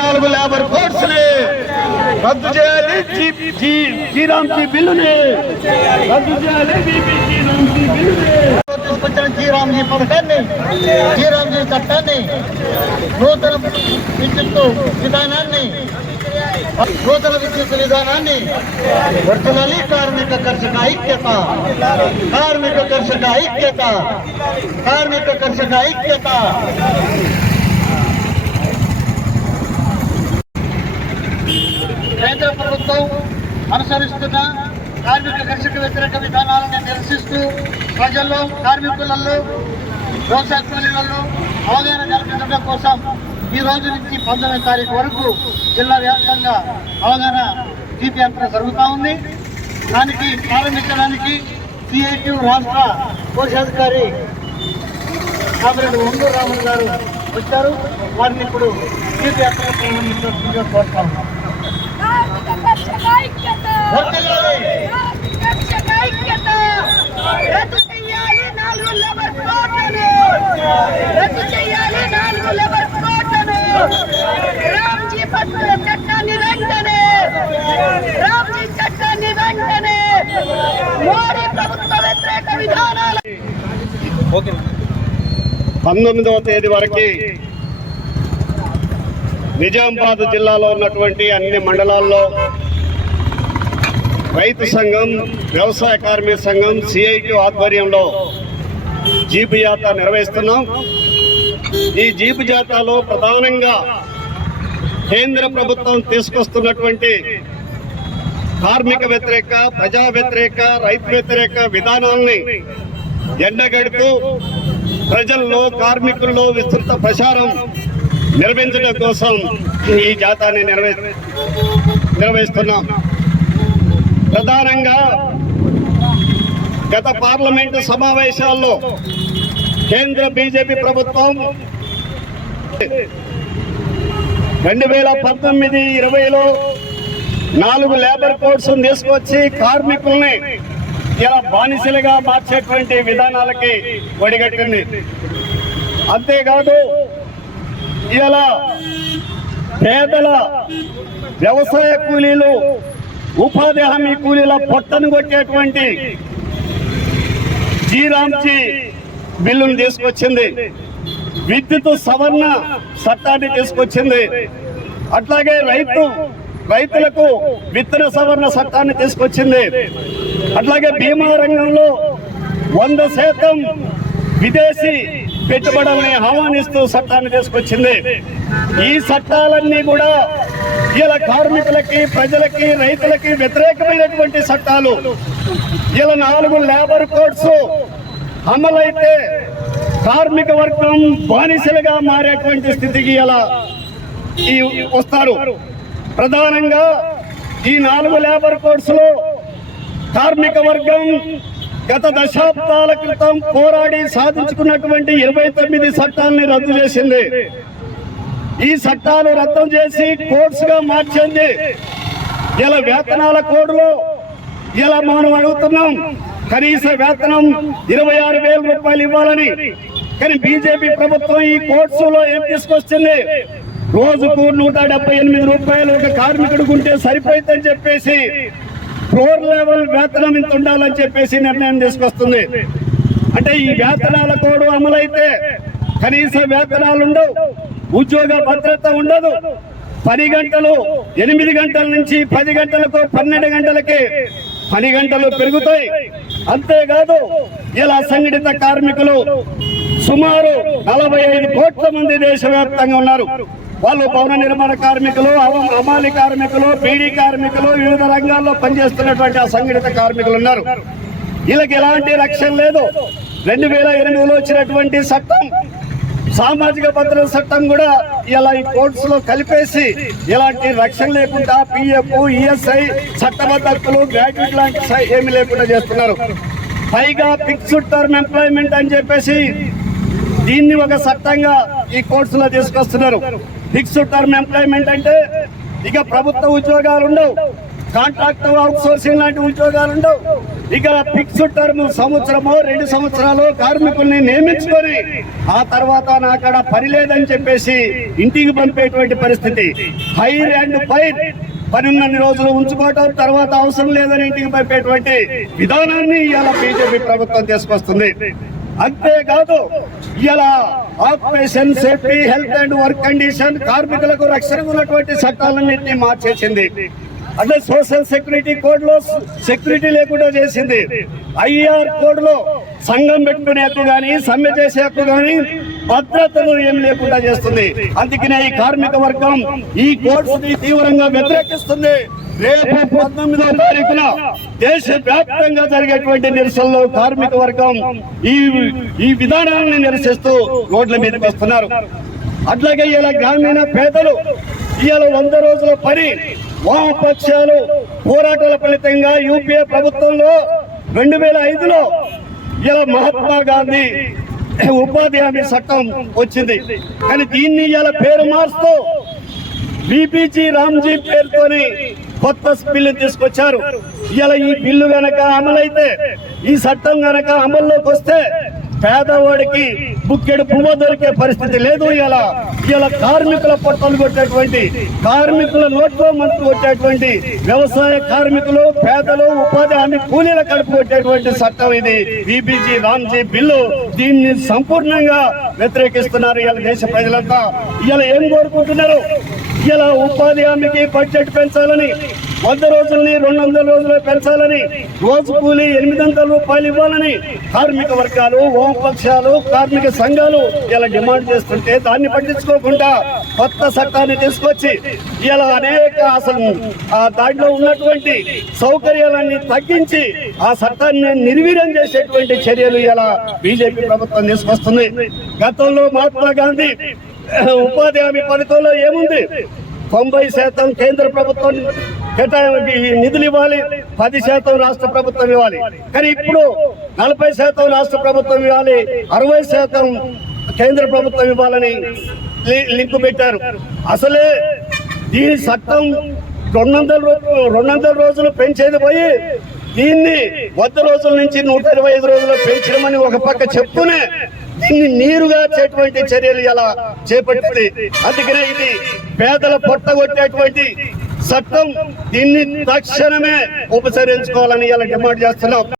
4 labour codes ని రద్దు చేయాలి. జీరాంజీ బిల్లుని రద్దు చేయాలి. జీరాంజీ బిల్లుని తీసుకొచ్చిన జీరాంజీ పథకాన్ని, జీరాంజీ చట్టాన్ని, నూతన విద్యుత్ విధానాన్ని వర్తిల్లాలి. కార్మిక కర్షక ఐక్యత, కార్మిక కర్షక ఐక్యత, కార్మిక కర్షక ఐక్యత. కేంద్ర ప్రభుత్వం అనుసరిస్తున్న కార్మిక కర్షక వ్యతిరేక విధానాలను నిరసిస్తూ ప్రజల్లో, కార్మికులలో, వ్యవసాయ కూలీలలో అవగాహన కల్పించడం కోసం ఈ రోజు నుంచి 19వ తారీఖు వరకు జిల్లా వ్యాప్తంగా అవగాహన జీప్ యాత్ర జరుగుతూ ఉంది. దానికి ప్రారంభించడానికి సిఐటి రాష్ట్ర కోశాధికారి కామ్రేడ్ ఒంగూరు రామన్ గారు వచ్చారు. వారిని ఇప్పుడు జీప్ యాత్ర ప్రారంభించాల్సిందిగా కోరుతా ఉన్నాం. చట్టాన్ని వెంటనే, రామ్జీ చట్టాన్ని వెంటనే, మోడీ ప్రభుత్వ వ్యతిరేక విధానాలు. 19వ తేదీ వరకు నిజామాబాద్ జిల్లాలో ఉన్నటువంటి అన్ని మండలాల్లో రైతు సంఘం, వ్యవసాయ కార్మిక సంఘం, సిఐటి ఆధ్వర్యంలో జీపు యాత్ర నిర్వహిస్తున్నాం. ఈ జీపు జాతాలో ప్రధానంగా కేంద్ర ప్రభుత్వం తీసుకొస్తున్నటువంటి కార్మిక వ్యతిరేక, ప్రజా వ్యతిరేక, రైతు వ్యతిరేక విధానాల్ని ఎండగడుతూ ప్రజల్లో, కార్మికుల్లో విస్తృత ప్రచారం నిర్వహించడం కోసం ఈ జాతాన్ని నిర్వహిస్తున్నాం. ప్రధానంగా గత పార్లమెంటు సమావేశాల్లో కేంద్ర బీజేపీ ప్రభుత్వం 2019-20లో 4 లేబర్ కోడ్స్ తీసుకొచ్చి కార్మికుల్ని ఇలా బానిసలుగా మార్చేటువంటి విధానాలకి ఒడిగట్టింది. అంతేకాదు ఇలా పేదల వ్యవసాయ కూలీలు, ఉపాధి హామీ కూలీల పొట్టను కొట్టేటువంటి జీరాంజీ బిల్లును తీసుకొచ్చింది. విద్యుత్ సవరణ చట్టాన్ని తీసుకొచ్చింది. అట్లాగే రైతులకు విత్తన సవరణ చట్టాన్ని తీసుకొచ్చింది. అట్లాగే బీమా రంగంలో 100% విదేశీ పెట్టుబడుల్ని ఆహ్వానిస్తూ చట్టాన్ని తీసుకొచ్చింది. ఈ చట్టాలన్నీ కూడా ఇలా కార్మికులకి, ప్రజలకి, రైతులకి వ్యతిరేకమైనటువంటి చట్టాలు. ఇలా 4 లేబర్ కోడ్స్ అమలైతే కార్మిక వర్గం బానిసలుగా మారేటువంటి స్థితికి ఇలా వస్తారు. ప్రధానంగా ఈ 4 లేబర్ కోడ్స్ లో కార్మిక వర్గం గత దశాబ్దాల క్రితం పోరాడి సాధించుకున్నటువంటి 29 చట్టాలని రద్దు చేసింది. ఈ చట్టాలు రద్దు చేసి కోడ్స్ గా మార్చింది. ఇలా వేతనాల కోడ్లో ఇలా మనం అడుగుతున్నాం కనీస వేతనం 26,000 రూపాయలు ఇవ్వాలని. కానీ బీజేపీ ప్రభుత్వం ఈ కోడ్స్ లో ఏం తీసుకొస్తుంది, రోజుకు 178 రూపాయలు ఒక కార్మికుడికి ఉంటే సరిపోతుందని చెప్పేసి ఫ్లోర్ లెవెల్ వేతనం ఇంత ఉండాలని చెప్పేసి నిర్ణయం తీసుకొస్తుంది. అంటే ఈ వేతనాల కోడ్ అమలైతే కనీస వేతనాలు ఉండవు, ఉద్యోగ భద్రత ఉండదు. 10 గంటలు 8 గంటల నుంచి 10 గంటలకు 12 గంటలకి 10 గంటలు పెరుగుతాయి. అంతేకాదు ఇలా అసంఘటిత కార్మికులు సుమారు 45 కోట్ల మంది దేశవ్యాప్తంగా ఉన్నారు. వాళ్ళు భవన నిర్మాణ కార్మికులు, హమాలి కార్మికులు, బీడీ కార్మికులు, వివిధ రంగాల్లో పనిచేస్తున్నటువంటి అసంఘటిత కార్మికులు ఉన్నారు. వీళ్ళకి ఎలాంటి రక్షణ లేదు. 2008లో వచ్చినటువంటి చట్టం, సామాజిక భద్రత చట్టం కూడా ఇలా ఈ కోర్ట్స్ లో కలిపేసి ఎలాంటి రక్షణ లేకుండా పిఎఫ్, ఈఎస్ఐ, చట్టబద్ధ హక్కులు, గ్రాడ్యుయేట్ లాంటి ఏమి లేకుండా చేస్తున్నారు. పైగా ఫిక్స్డ్ టర్మ్ ఎంప్లాయ్మెంట్ అని చెప్పేసి దీన్ని ఒక చట్టంగా ఈ కోర్ట్స్ లో తీసుకొస్తున్నారు. ఫిక్స్డ్ టర్మ్ ఎంప్లాయ్మెంట్ అంటే ఇక ప్రభుత్వ ఉద్యోగాలు ఉండవు, కాంట్రాక్ట్ అవుట్ సోర్సింగ్ లాంటి ఉద్యోగాలు ఉండవు. ఇక ఫిక్స్డ్ టర్మ్ సంవత్సరమో 2 సంవత్సరాలు కార్మికుల్ని నియమించుకొని ఆ తర్వాత నాకడ పని లేదని చెప్పేసి ఇంటికి పంపేటువంటి పరిస్థితి. హైర్ అండ్ ఫైర్, పని ఉన్నన్ని రోజులు ఉంచుకోవటం, తర్వాత అవసరం లేదని ఇంటికి పంపేటువంటి విధానాన్ని ఇవాళ బీజేపీ ప్రభుత్వం తీసుకొస్తుంది. అంతేకాదు ఇలా occupation safety, health and work condition, కార్మికులకు రక్షణ ఉన్నటువంటి చట్టాలన్నింటినీ మార్చేసింది. అంటే సోషల్ సెక్యూరిటీ కోడ్ లో సెక్యూరిటీ లేకుండా చేసింది. ఐఆర్ కోడ్ లో సంఘం పెట్టుకునే హక్కు కానీ, సమ్మె చేసే హక్కు కానీ, భద్రతలు ఏం లేకుండా చేస్తుంది. అందుకనే ఈ కార్మిక వర్గం ఈ కోడ్స్ ని తీవ్రంగా వ్యతిరేకిస్తుంది. రేపు 19వ తారీఖున దేశవ్యాప్తంగా జరిగేటువంటి నిరసనలో కార్మిక వర్గం ఈ విధానాలను నిరసిస్తూ రోడ్ల మీదకి వస్తున్నారు. అట్లాగే ఇలా గ్రామీణ పేదలు ఇవాళ 100 రోజుల పని వామపక్షాలు పోరాటాల ఫలితంగా యూపీఏ ప్రభుత్వంలో 2005లో ఇలా మహాత్మా గాంధీ ఉపాధి హామీ చట్టం వచ్చింది. కానీ దీన్ని ఇలా పేరు మారుస్తూ బీపీజీ రామ్జీ పేరుతోని కొత్త బిల్లు తీసుకొచ్చారు. ఇలా ఈ బిల్లు గనక అమలైతే, ఈ చట్టం గనక అమల్లోకి వస్తే పేదవాడికి బుక్కెడు పువ్వు దొరికే పరిస్థితి లేదు. ఇలా కార్మికుల పొట్టలు కొట్టేటువంటి, కార్మికుల నోట్లో మంటలు కొట్టేటువంటి, వ్యవసాయ కార్మికులు, పేదలు, ఉపాధి హామీ కూలీల కడుపు కొట్టేటువంటి చట్టం ఇది బీబీజీ రామ్జీ బిల్లు. దీన్ని సంపూర్ణంగా వ్యతిరేకిస్తున్నారు ఇలా దేశ ప్రజలంతా. ఇలా ఏం కోరుకుంటున్నారు? ఇలా ఉపాధి హామీకి బడ్జెట్ పెంచాలని, 100 రోజుల్ని 200 రోజులు పెంచాలని, రోజు కూలీ 800 రూపాయలు ఇవ్వాలని కార్మిక వర్గాలు, వామపక్షాలు, కార్మిక సంఘాలు ఇలా డిమాండ్ చేస్తుంటే దాన్ని పట్టించుకోకుండా కొత్త చట్టాన్ని తీసుకొచ్చి ఇలా అనేక అసలు దాంట్లో ఉన్నటువంటి సౌకర్యాలన్నీ తగ్గించి ఆ చట్టాన్ని నిర్వీర్యం చేసేటువంటి చర్యలు ఇలా బీజేపీ ప్రభుత్వం తీసుకొస్తుంది. గతంలో మహాత్మా గాంధీ ఉపాధి హామీ పథకంలో ఏముంది? 90% కేంద్ర ప్రభుత్వం నిధులు ఇవ్వాలి, 10% రాష్ట్ర ప్రభుత్వం ఇవ్వాలి. కానీ ఇప్పుడు 40% రాష్ట్ర ప్రభుత్వం ఇవ్వాలి, 60% కేంద్ర ప్రభుత్వం ఇవ్వాలని లింకు పెట్టారు. అసలే దీని చట్టం 200 రోజులు పెంచేది పోయి దీన్ని 100 రోజుల నుంచి 125 రోజులు పెంచడమని ఒక పక్క చెప్తూనే దీన్ని నీరుగా చేటువంటి చర్యలు ఇలా చేపట్టింది. అందుకనే ఇది పేదల పొట్టగొట్టేటువంటి చట్టం. దీన్ని తక్షణమే ఉపసంహరించుకోవాలని ఇలా డిమాండ్ చేస్తున్నాం.